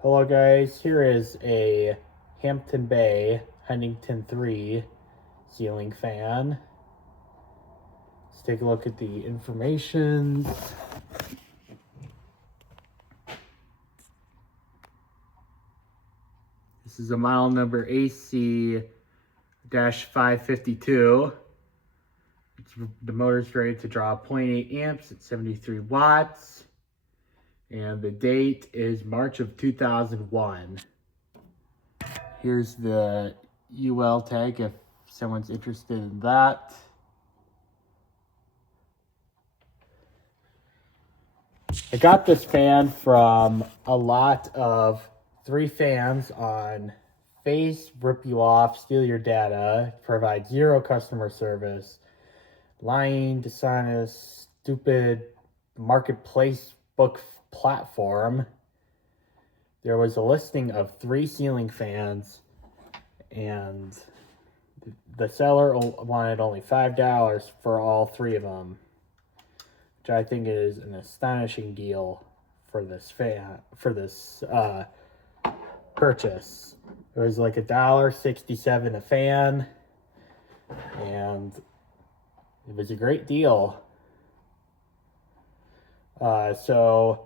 Hello guys, here is a Hampton Bay Huntington III ceiling fan. Let's take a look at the information. This is a model number AC-552. The motor's rated to draw 0.8 amps at 73 watts. And the date is March of 2001. Here's the UL tag if someone's interested in that. I got this fan from a lot of 3 fans on Face, Rip You Off, Steal Your Data, provide zero customer service, lying, dishonest, stupid marketplace book platform. There was a listing of 3 ceiling fans, and the seller wanted only $5 for all 3 of them, which I think is an astonishing deal for this purchase. It was like $1.67 a fan, and it was a great deal. So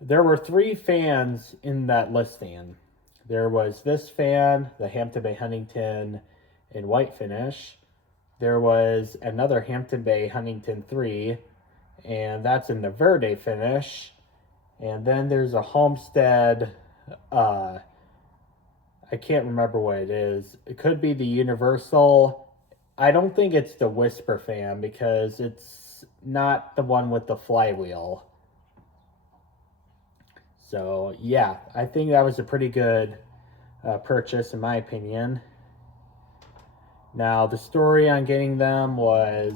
there were 3 fans in that listing. There was this fan, the Hampton Bay Huntington in white finish. There was another Hampton Bay Huntington III, and that's in the verde finish. And then there's a Homestead, I can't remember what it is. It could be the Universal. I don't think it's the Whisper fan because it's not the one with the flywheel. So yeah, I think that was a pretty good purchase in my opinion. Now the story on getting them was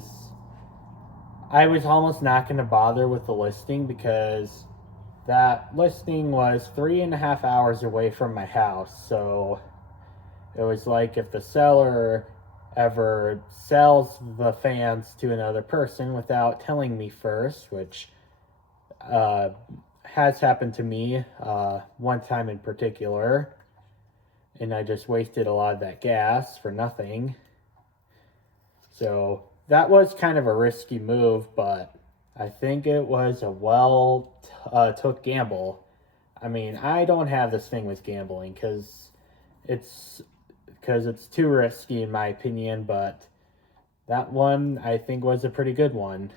I was almost not going to bother with the listing because that listing was 3.5 hours away from my house. So it was like if the seller ever sells the fans to another person without telling me first, which has happened to me one time in particular, and I just wasted a lot of that gas for nothing. So that was kind of a risky move, but I think it was a well took gamble. I mean, I don't have this thing with gambling because it's too risky in my opinion, but that one I think was a pretty good one.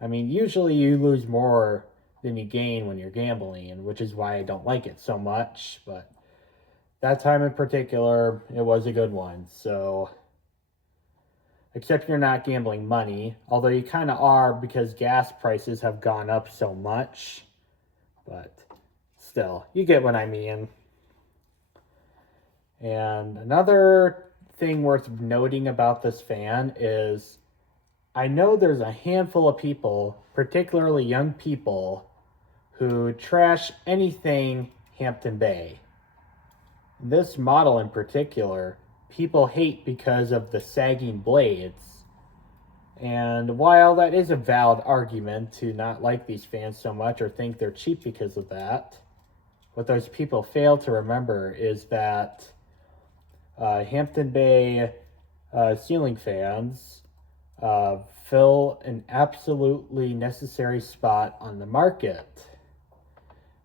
I mean, usually you lose more than you gain when you're gambling, which is why I don't like it so much, but that time in particular, it was a good one. So, except you're not gambling money, although you kind of are because gas prices have gone up so much, but still, you get what I mean. And another thing worth noting about this fan is I know there's a handful of people, particularly young people, who trash anything Hampton Bay. This model in particular, people hate because of the sagging blades. And while that is a valid argument to not like these fans so much or think they're cheap because of that, what those people fail to remember is that Hampton Bay ceiling fans fill an absolutely necessary spot on the market.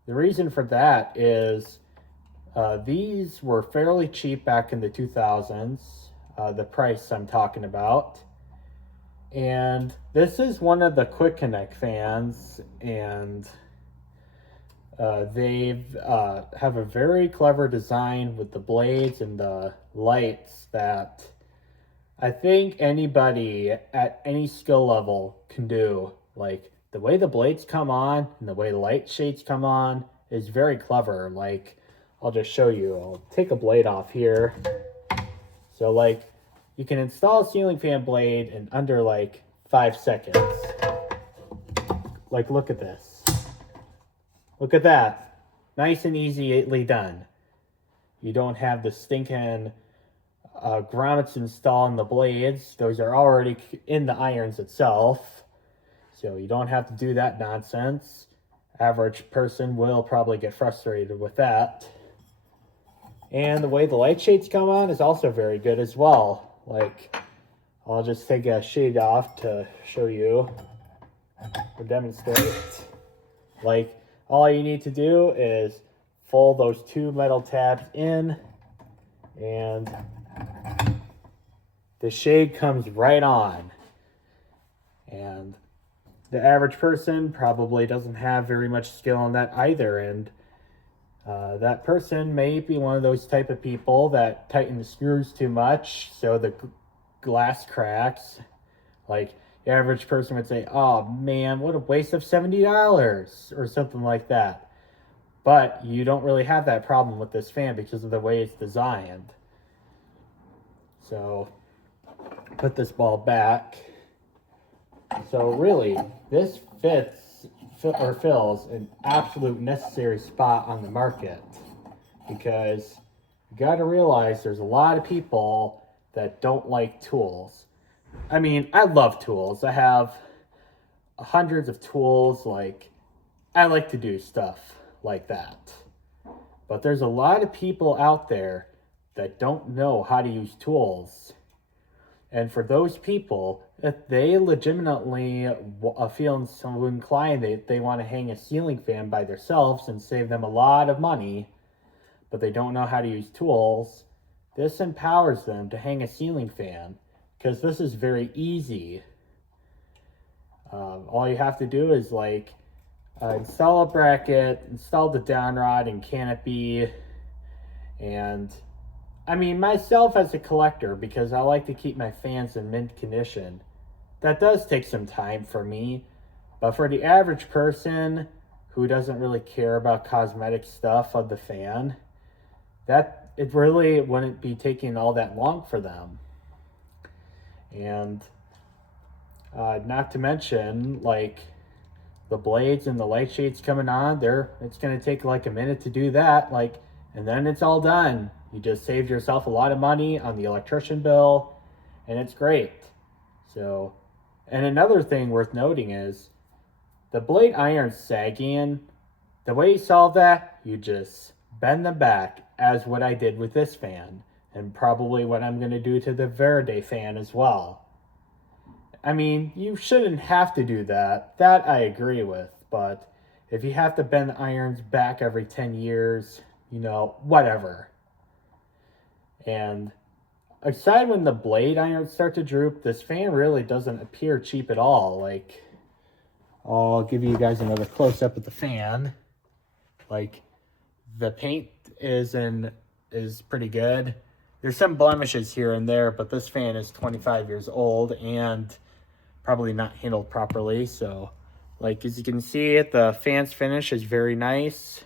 The reason for that is these were fairly cheap back in the 2000s, the price I'm talking about. And this is one of the quick connect fans, and they have a very clever design with the blades and the lights that I think anybody at any skill level can do. Like the way the blades come on and the way the light shades come on is very clever. Like I'll just show you. I'll take a blade off here. So like you can install a ceiling fan blade in under like 5 seconds. Like look at this. Look at that. Nice and easily done. You don't have the stinking grommets installed in the blades. Those are already in the irons itself. So you don't have to do that nonsense. Average person will probably get frustrated with that. And the way the light shades come on is also very good as well. Like, I'll just take a shade off to show you or demonstrate. Like, all you need to do is fold those two metal tabs in, and the shade comes right on. And the average person probably doesn't have very much skill in that either, and that person may be one of those type of people that tighten the screws too much, so the glass cracks. Like, the average person would say, oh man, what a waste of $70 or something like that. But you don't really have that problem with this fan because of the way it's designed. So put this ball back. So really, this fills an absolute necessary spot on the market, because you got to realize there's a lot of people that don't like tools. I mean, I love tools. I have hundreds of tools. Like, I like to do stuff like that. But there's a lot of people out there that don't know how to use tools. And for those people, if they legitimately feel so inclined that they want to hang a ceiling fan by themselves and save them a lot of money, but they don't know how to use tools, this empowers them to hang a ceiling fan, because this is very easy. All you have to do is install a bracket, install the down rod and canopy, and I mean, myself as a collector, because I like to keep my fans in mint condition, that does take some time for me. But for the average person who doesn't really care about cosmetic stuff of the fan, that it really wouldn't be taking all that long for them. And not to mention, like, the blades and the light shades coming on, it's going to take like a minute to do that, and then it's all done. You just saved yourself a lot of money on the electrician bill, and it's great. So, and another thing worth noting is the blade irons sagging. The way you solve that, you just bend them back, as what I did with this fan, and probably what I'm going to do to the Verde fan as well. I mean, you shouldn't have to do that. That I agree with. But if you have to bend the irons back every 10 years, whatever. And aside when the blade irons start to droop, this fan really doesn't appear cheap at all. Like, I'll give you guys another close-up of the fan. Like, the paint is pretty good. There's some blemishes here and there, but this fan is 25 years old and probably not handled properly. So, like, as you can see, the fan's finish is very nice.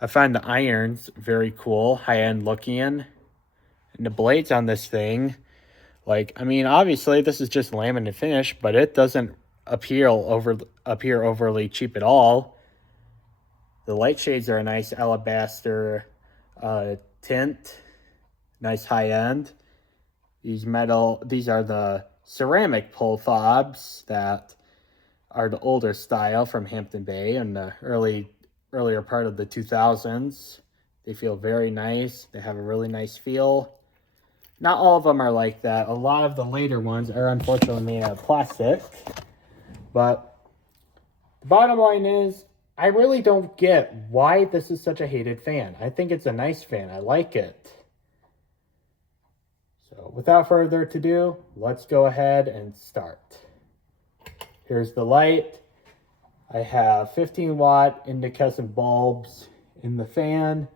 I find the irons very cool, high-end looking. And the blades on this thing, obviously this is just laminate finish, but it doesn't appear overly cheap at all. The light shades are a nice alabaster tint, nice high-end. These are the ceramic pull fobs that are the older style from Hampton Bay in the earlier part of the 2000s. They feel very nice. They have a really nice feel. Not all of them are like that. A lot of the later ones are unfortunately made out of plastic. But the bottom line is, I really don't get why this is such a hated fan. I think it's a nice fan. I like it. So without further ado, let's go ahead and start. Here's the light. I have 15-watt incandescent bulbs in the fan.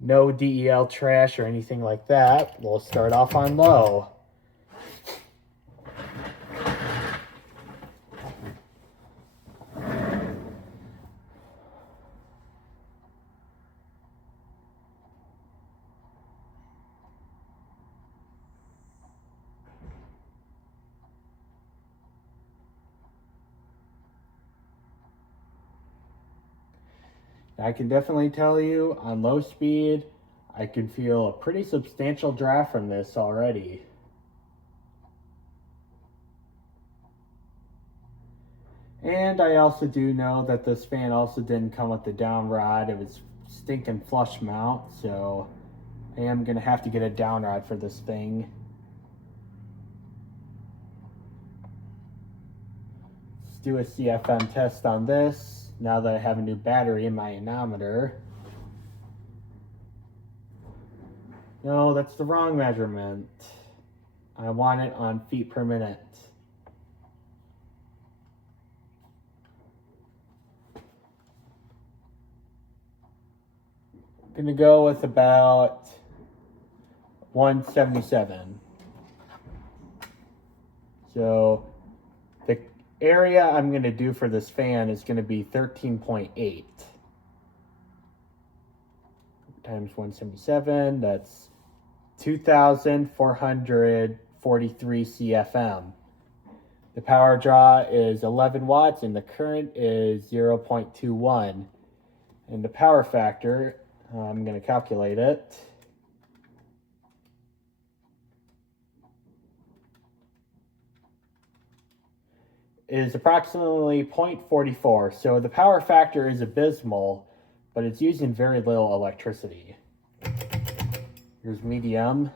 No DEL trash or anything like that. We'll start off on low. I can definitely tell you, on low speed, I can feel a pretty substantial draft from this already. And I also do know that this fan also didn't come with the down rod. It was stinking flush mount, so I am going to have to get a down rod for this thing. Let's do a CFM test on this now that I have a new battery in my anemometer. No, that's the wrong measurement. I want it on feet per minute. I'm gonna go with about 177. So the area I'm gonna do for this fan is gonna be 13.8 times 177. That's 2,443 CFM. The power draw is 11 watts and the current is 0.21. And the power factor, I'm going to calculate it. Is approximately 0.44. So the power factor is abysmal, but it's using very little electricity. Here's medium.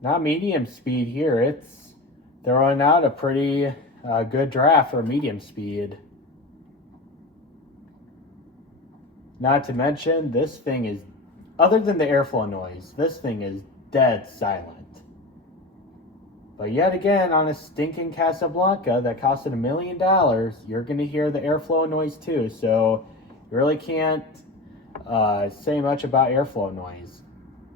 Not medium speed here. It's throwing out a pretty good draft for medium speed. Not to mention, this thing is, other than the airflow noise, this thing is dead silent. But yet again, on a stinking Casablanca that costed $1 million, you're going to hear the airflow noise too. So you really can't say much about airflow noise.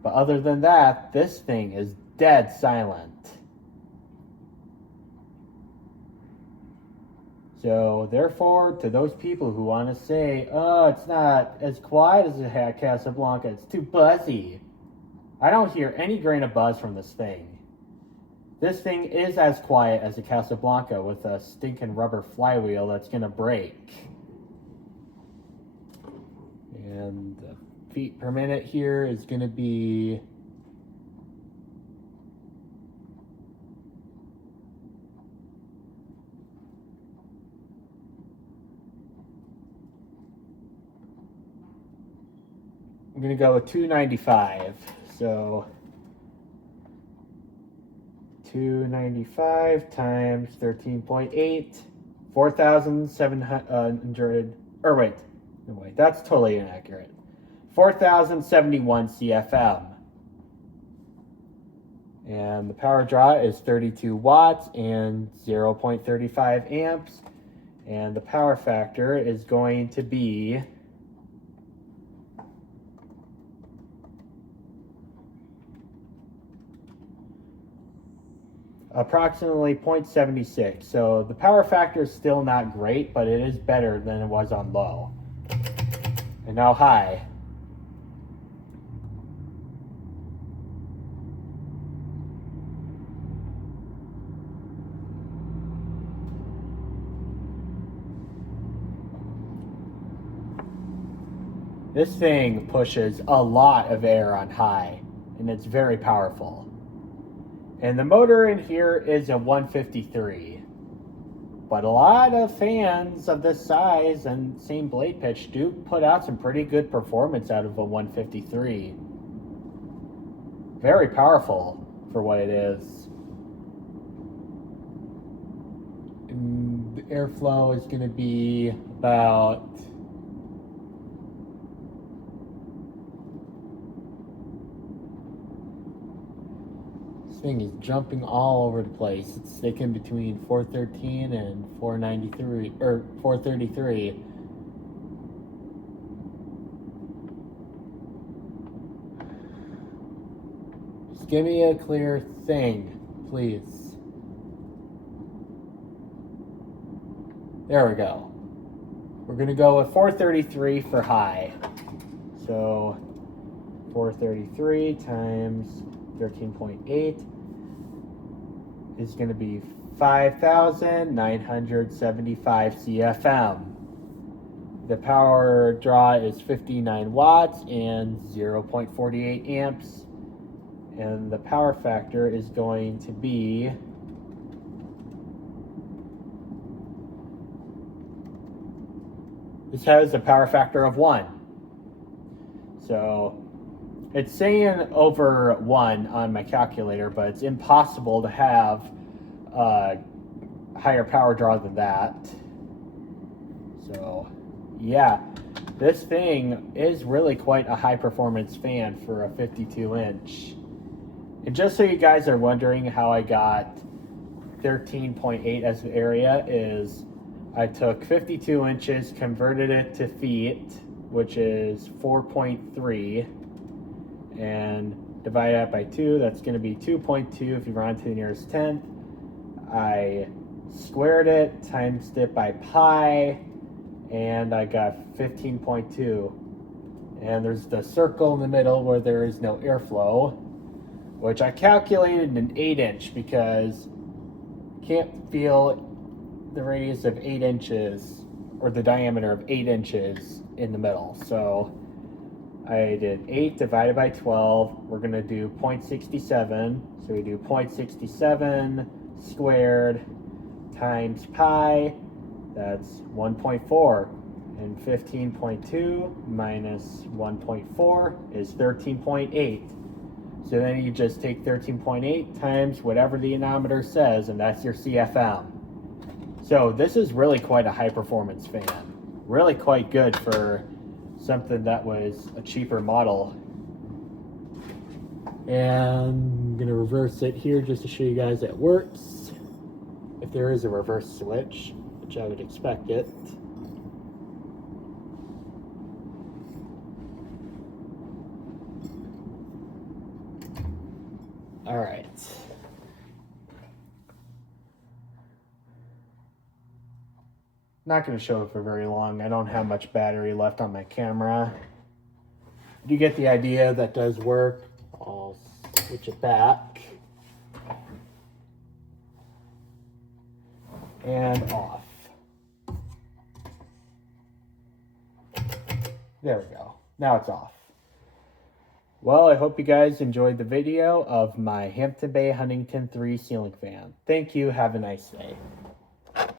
But other than that, this thing is dead silent. So therefore, to those people who want to say, oh, it's not as quiet as a Casablanca, it's too buzzy. I don't hear any grain of buzz from this thing. This thing is as quiet as a Casablanca with a stinking rubber flywheel that's going to break. And the feet per minute here is going to be I'm going to go with 295. So 295 times 13.8, 4,700, or wait, no wait, that's totally inaccurate. 4,071 CFM. And the power draw is 32 watts and 0.35 amps. And the power factor is going to be approximately 0.76. So the power factor is still not great, but it is better than it was on low. And now high. This thing pushes a lot of air on high, and it's very powerful. And the motor in here is a 153. But a lot of fans of this size and same blade pitch do put out some pretty good performance out of a 153. Very powerful for what it is. And the airflow is going to be about thing is jumping all over the place. It's sticking between 413 and 493 or 433. Just give me a clear thing, please. There we go. We're gonna go with 433 for high. So 433 times 13.8 is going to be 5,975 CFM. The power draw is 59 watts and 0.48 amps. And the power factor is going to be this has a power factor of 1. So it's saying over 1 on my calculator, but it's impossible to have a higher power draw than that. So yeah, this thing is really quite a high performance fan for a 52-inch. And just so you guys are wondering how I got 13.8 as the area, is I took 52 inches, converted it to feet, which is 4.3, and divide that by 2. That's going to be 2.2 if you round to the nearest tenth. I squared it, times it by pi, and I got 15.2. And there's the circle in the middle where there is no airflow, which I calculated an 8-inch because can't feel the radius of 8 inches or the diameter of 8 inches in the middle. So I did 8 divided by 12. We're going to do 0.67. So we do 0.67 squared times pi. That's 1.4. And 15.2 minus 1.4 is 13.8. So then you just take 13.8 times whatever the anemometer says, and that's your CFM. So this is really quite a high performance fan. Really quite good for something that was a cheaper model. And I'm going to reverse it here just to show you guys it works. If there is a reverse switch, which I would expect it. All right. Not going to show it for very long. I don't have much battery left on my camera. You get the idea. That does work. I'll switch it back. And off. There we go. Now it's off. Well, I hope you guys enjoyed the video of my Hampton Bay Huntington III ceiling fan. Thank you. Have a nice day.